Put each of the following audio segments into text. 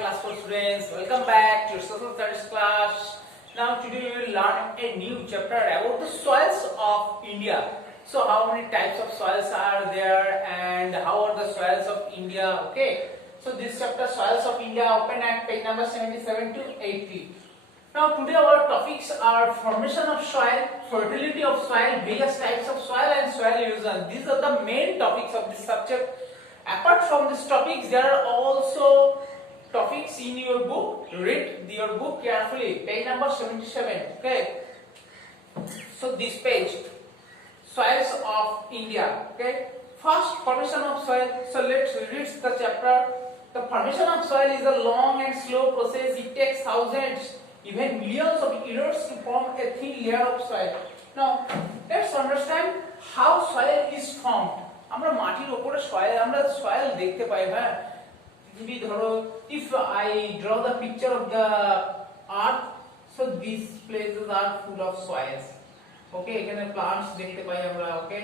class 4 students, welcome back to your social studies class. Now today we will learn a new chapter about the soils of India. So how many types of soils are there and how are the soils of India? Okay. So this chapter soils of India open at page number 77 to 80. Now today our topics are formation of soil, fertility of soil, various types of soil and soil erosion. These are the main topics of this subject. Apart from these topics, there are also topics in your book. Read your book carefully. Page number 77. Okay. So this page, soils of India. Okay. First, formation of soil. So let's read the chapter. The formation of soil is a long and slow process. It takes thousands, even millions of years to form a thin layer of soil. Now, let's understand how soil is formed. আমরা মাটির উপরে soil আমরা soil দেখতে পাই হ্যাঁ যদি ধরো if I draw the picture of the earth, so these places are full of soils. Okay, এখানে plants দেখতে পাই আমরা. ওকে,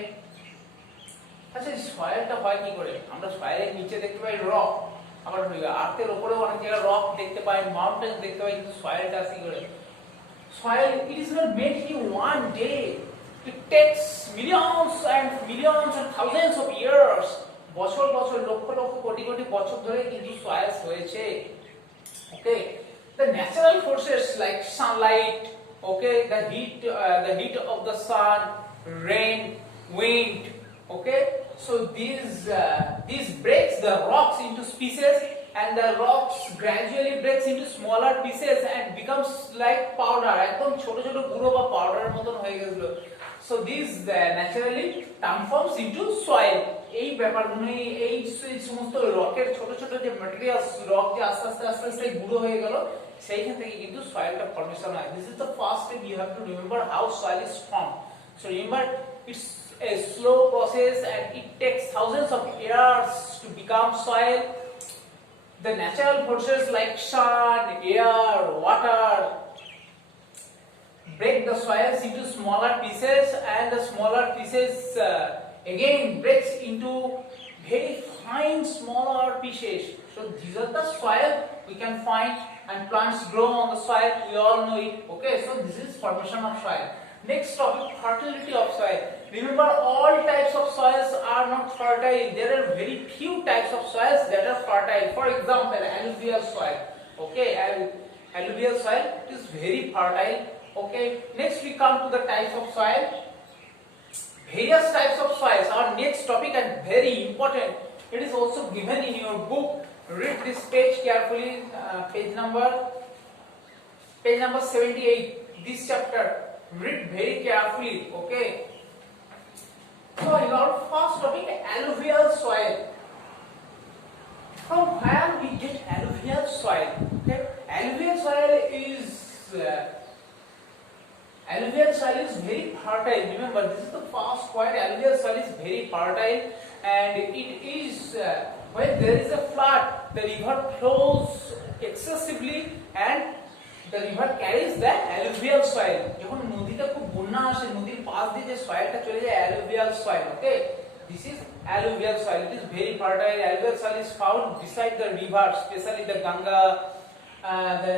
আচ্ছা soilটা হয় কি করে? আমরা soil এর নিচে দেখতে পাই rock, আবার আর্থের উপরেও অনেক জায়গায় rock দেখতে পাই, mountains দেখতে পাই, কিন্তু soilটা আসি করে? Soil, it is not made in one day. It takes millions and thousands of years. বছর বছর লক্ষ লক্ষ কোটি কোটি বছর ধরে কিন্তু soils হয়েছে. Okay, the natural forces like sunlight, okay, the heat of the sun, rain, wind, okay, so these breaks the rocks into pieces, and the rocks gradually breaks into smaller pieces and becomes like powder. একদম ছোট ছোট গুঁড়ো বা পাউডারের মতন হয়ে গেছিল. So these naturally transforms into soil. এই ব্যাপারগুলোই এই সমস্ত রকের ছোট ছোট যে ম্যাটেরিয়ালস রক যে আস্তে আস্তে গুঁড়ো হয়ে গেল, সেইখান থেকে কিন্তু সয়েলটা ফর্মেশন হয়. This is the first step you have to remember how soil is formed. So remember, it's a slow process and it takes thousands of years to become soil. The natural forces like sun, air, water break the soils into smaller pieces, and the smaller pieces again breaks into very fine smaller pieces. So these are the soil we can find, and plants grow on the soil, we all know it. Okay, so this is formation of soil. Next topic, fertility of soil. Remember, all types of soils are not fertile. There are very few types of soils that are fertile. For example, alluvial soil. Okay, alluvial soil is very fertile. Okay, next we come to the types of soil. Various types of soils. Our next topic and very important. It is also given in your book. Read this page carefully. Page number 78. This chapter. Read very carefully. Okay. So in our first topic, alluvial soil. From where we get alluvial soil? Okay, alluvial soil is very fertile. Remember, this is the first point. Alluvial soil is very fertile, and it is when there is a flood, the river flows excessively, and the river carries the alluvial soil. যখন নদীতে খুব বন্যা আসে, নদীর পাশ দিয়ে যে সয়েলটা চলে যায়, alluvial soil. Okay, this is alluvial soil. It is very fertile. Alluvial soil is found beside the rivers, especially the Ganga, the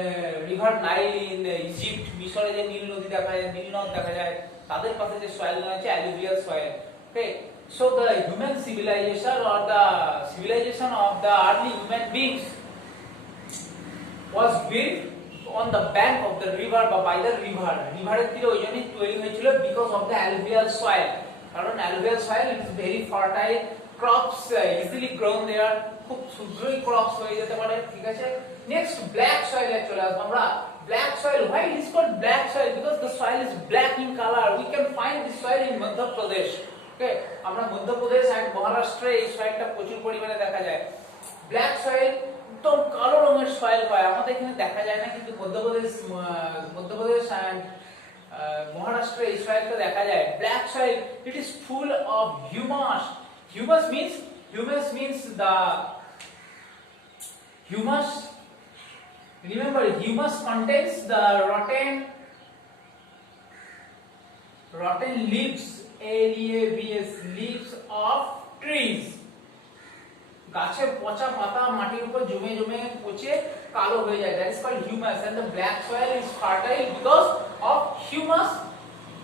river Nile in Egypt. মিশরে যে নীল নদী দেখা যায়, নীল নদ দেখা যায়, তাদের পাশে যে soil আছে alluvial soil. Okay, so the human civilization or the civilization of the early human beings was built on the bank of the river বা by the river. রিভারের তীরে ওই জন্যই তৈরি হয়েছিল because of the alluvial soil. কারণ alluvial soil is very fertile, crops easily grown there, খুব শীঘ্রই crops হয়ে যেতে পারে. ঠিক আছে, next black soil এ চলে আসবো আমরা. Black soil, why it is called black soil? Because the soil is black in color. We can find this soil in Madhya Pradesh. Okay, আমরা মধ্যপ্রদেশ and মহারাষ্ট্রে এই সয়েলটা প্রচুর পরিমাণে দেখা যায়. ব্ল্যাক সয়েল একদম কালো রঙের সয়েল হয়, আমাদের এখানে দেখা যায় না, কিন্তু মধ্যপ্রদেশ and মহারাষ্ট্রে এই সয়েলটা দেখা যায়. Black soil, it is full of humus. Humus means the humus. Remember, humus contains the rotten leaves, leaves of trees. গাছের পচা পাতা মাটির উপর জমে জমে পচে কালো হয়ে যায়, that is called humus, and the black soil is fertile because of humus.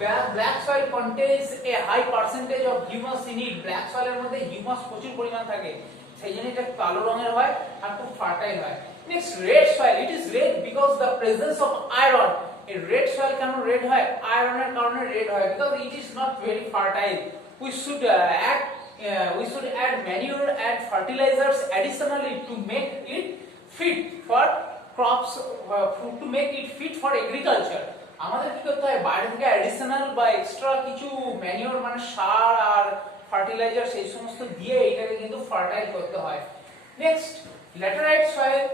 Black soil contains a high percentage of humus in it. Black soil এর মধ্যে হিউমাস প্রচুর পরিমাণ থাকে, সেই জন্য এটা কালো রঙের হয় আর খুব ফার্টাইল হয়। Next, red soil, it is red because the presence of iron. এই রেড সয়েল কেন রেড হয়? আয়রনের কারণে রেড হয়, because it is not very fertile. We should add manure and fertilizers additionally to make it fit for crops, to make it fit for agriculture. আমাদের কি করতে হয়? বাইরে থেকে অ্যাডিশনাল বা এক্সট্রা কিছু ম্যানিওর মানে সার আর ফার্টিলাইজার সেই সমস্ত দিয়ে এটাকে কিন্তু ফার্টাইল করতে হয়। Next, laterite soil.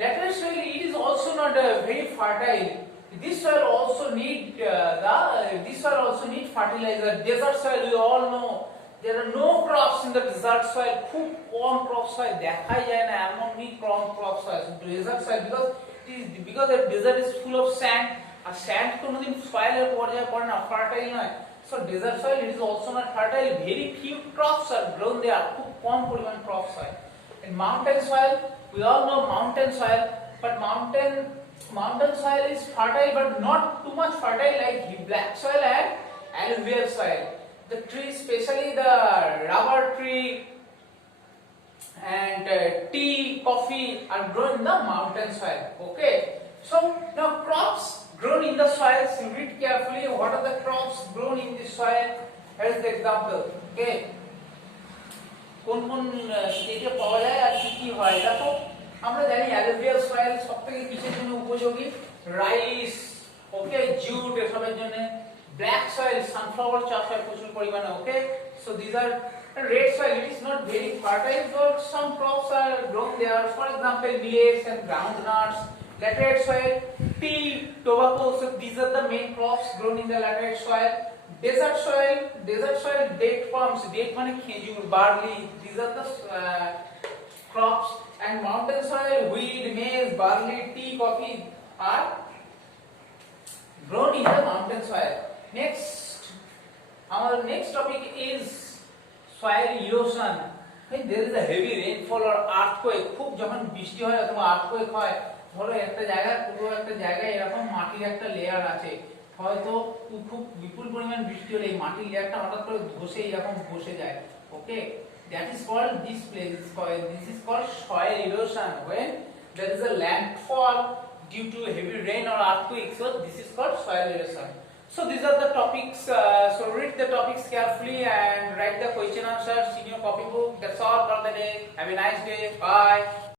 Laterite soil, it is also not very fertile. This soil also need fertilizer. Desert soil, we all know there are no crops in the desert soil. খুব কম crops হয়, দেখাই যায় না এমনই কম crops হয় desert soil, because the desert is full of sand, R sand কোনোদিন soil এর পর্যায়ে পড়ে না, fertile নয়। So desert soil, it is also not fertile. Very few crops are grown there, খুব কম পরিমাণ crops হয়। And mountain soil, we all know mountain soil, but mountain soil is fertile but not too much fertile like black soil and alluvial soil. The trees, especially the rubber tree and tea, coffee are grown in the mountain soil. Okay, so now crops grown in the soil, so read carefully what are the crops grown in the soil. Here is the example. Okay, কোন কোন স্টেটে পাওয়া যায় আর কি কি হয় দেখো। আমরা জানি অ্যালুভিয়াল সয়েল সবথেকে কিসের জন্য উপযোগী? রাইস, ওকে, জুট এসবের জন্য। ব্ল্যাক সয়েল, সানফ্লাওয়ার চাষ হয় প্রচুর পরিমাণে। Okay, so this are red soil, it is not very fertile, but some crops are grown there, for example millets and groundnuts. Laterite soil, tea, tobacco, so these are the main crops grown in the laterite soil. Desert soil, date palms, date মানে খেজুর, barley, these are the crops. And mountain soil, wheat, maize, barley, tea, coffee are grown in the mountain soil. Next, our next topic is soil erosion. When there is a heavy rainfall or earthquake, খুব যখন বৃষ্টি হয় অথবা earthquake হয়, ধরো একটা জায়গায় পুরো একটা জায়গায় এরকম মাটির একটা লেয়ার আছে, হয়তো খুব বিপুল পরিমাণ বৃষ্টি হলে এই মাটির লেয়ারটা হঠাৎ করে ধসে এরকম বসে যায়। ওকে, that is called, this is called soil erosion. When there is a landfall due to heavy rain or earthquake, so this is called soil erosion. So these are the topics, so read the topics carefully and write the question answers in your copybook. That's all for the day. Have a nice day. Bye.